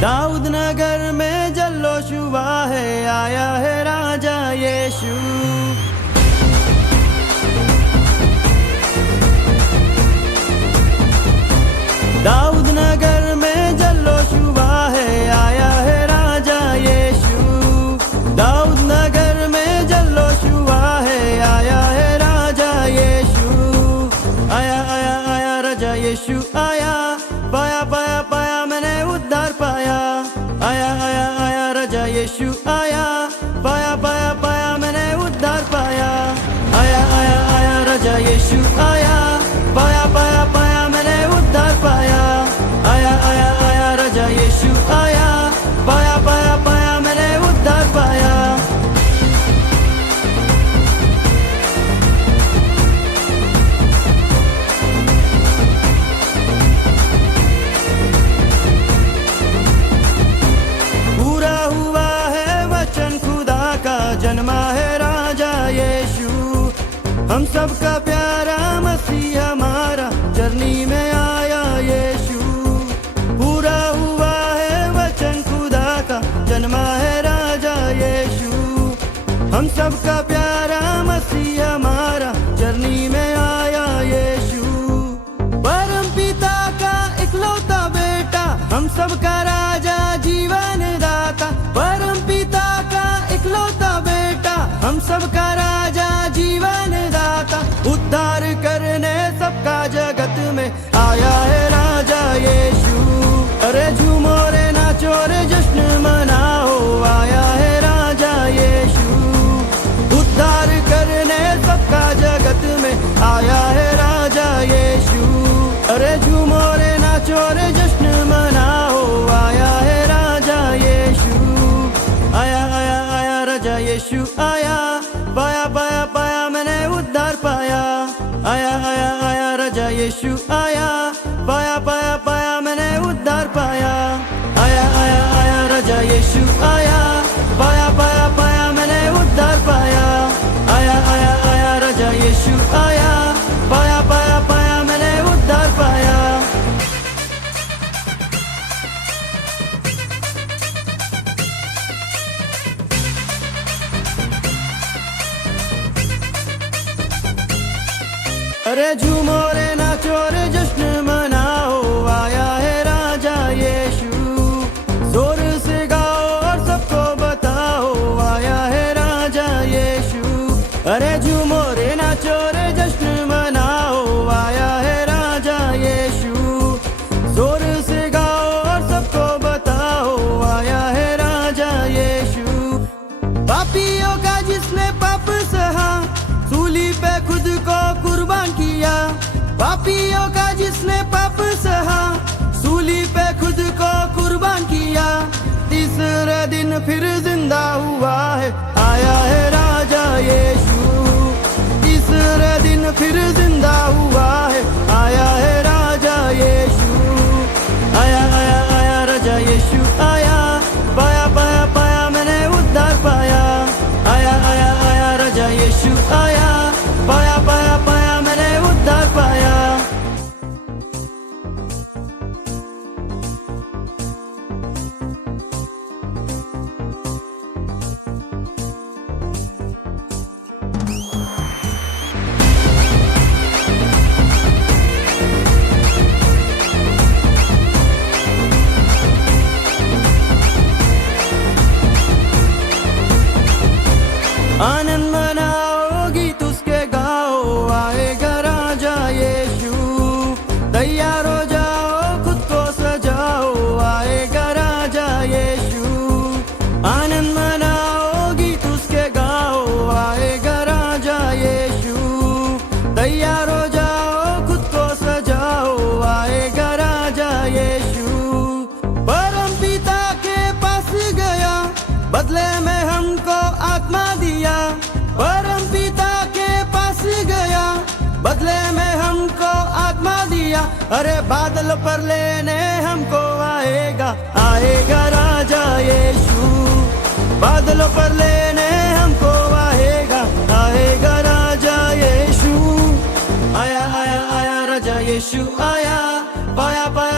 दाऊद नगर में जल्लोश हुआ है, आया है राजा यीशु। दाऊद नगर में जल्लोश हुआ है, आया है राजा यीशु। दाऊद नगर में जल्लोश हुआ है, आया है राजा यीशु। आया आया आया राजा यीशु आया, पाया पाया पाया मैंने उद्धार पाया। आया आया आया राजा यीशु आया, पाया पाया पाया मैंने उद्धार पाया। आया आया आया राजा यीशु आया, पाया पाया पाया मैंने उद्धार पाया। आया आया आया राजा यीशु आया, पाया पाया पाया मैंने उद्धार पाया। पूरा हुआ है वचन खुदा का, जन्मा है राजा यीशु। हम सबका प्यारा मसीह हमारा, चरनी में आया यीशु। पूरा हुआ है वचन खुदा का, जन्मा है राजा यीशु। हम सबका प्यारा मसीह हमारा, चरनी में आया यीशु। परम पिता का इकलौता बेटा, हम सबका राजा जीवन दाता। परम पिता का इकलौता बेटा, हम सबका राजा जीवन दाता। उद्धार करने सबका जगत में आया है राजा यीशु। अरे झूमो रे नाचो रे जश्न मनाओ, आया है राजा यीशु। उद्धार करने सबका जगत में आया है राजा यीशु। अरे झूमो रे नाचो रे जश्न मनाओ, आया है राजा यीशु। आया आया आया राजा यीशु आया, पाया पाया पाया मैंने उद्धार पाया। आया आया आया राजा यीशु आया, पाया पाया पाया मैंने उद्धार पाया। आया आया आया राजा यीशु आया, पाया पाया पाया मैंने उद्धार पाया। आया आया आया राजा यीशु आया, पाया पाया पाया मैंने उद्धार पाया। अरे झूमो रे नाचो रे जश्न मनाओ, आया है राजा यीशु। जोर से गाओ और सबको बताओ, आया है राजा यीशु। अरे झूमो रे नाचो रे जश्न मनाओ, आया है राजा यीशु। जोर से गाओ और सबको बताओ, आया है राजा यीशु। पापियों का जिसने पाप सहा, सूली पे खुद को कुर्बान किया। पापियों का जिसने पाप सहा, सूली पे खुद को कुर्बान किया। तीसरे दिन फिर जिंदा हुआ है, आया है राजा यीशु। तीसरे दिन फिर जिंदा हुआ है, आया है राजा यीशु। आया आया आया राजा यीशु आया, पाया पाया पाया मैंने उद्धार पाया। आया आया आया राजा यीशु आया, पाया पाया पाया मैंने उद्धार पाया। आनंद मनाओ, गीत उसके गाओ, आएगा राजा यीशु। तैयार हो जाओ, खुद को सजाओ, आएगा राजा यीशु। आनंद मनाओ, गीत उसके गाओ, आएगा राजा यीशु। तैयार हो जाओ, खुद को सजाओ, आएगा राजा यीशु। परम पिता के पास गया, बदले में हमको आत्मा दिया। परम पिता के पास गया, बदले में हमको आत्मा दिया। अरे बादल पर लेने हमको आएगा, आएगा राजा यीशु। बादलों पर लेने हमको आएगा, आएगा राजा यीशु। आया आया आया राजा यीशु आया, पाया पाया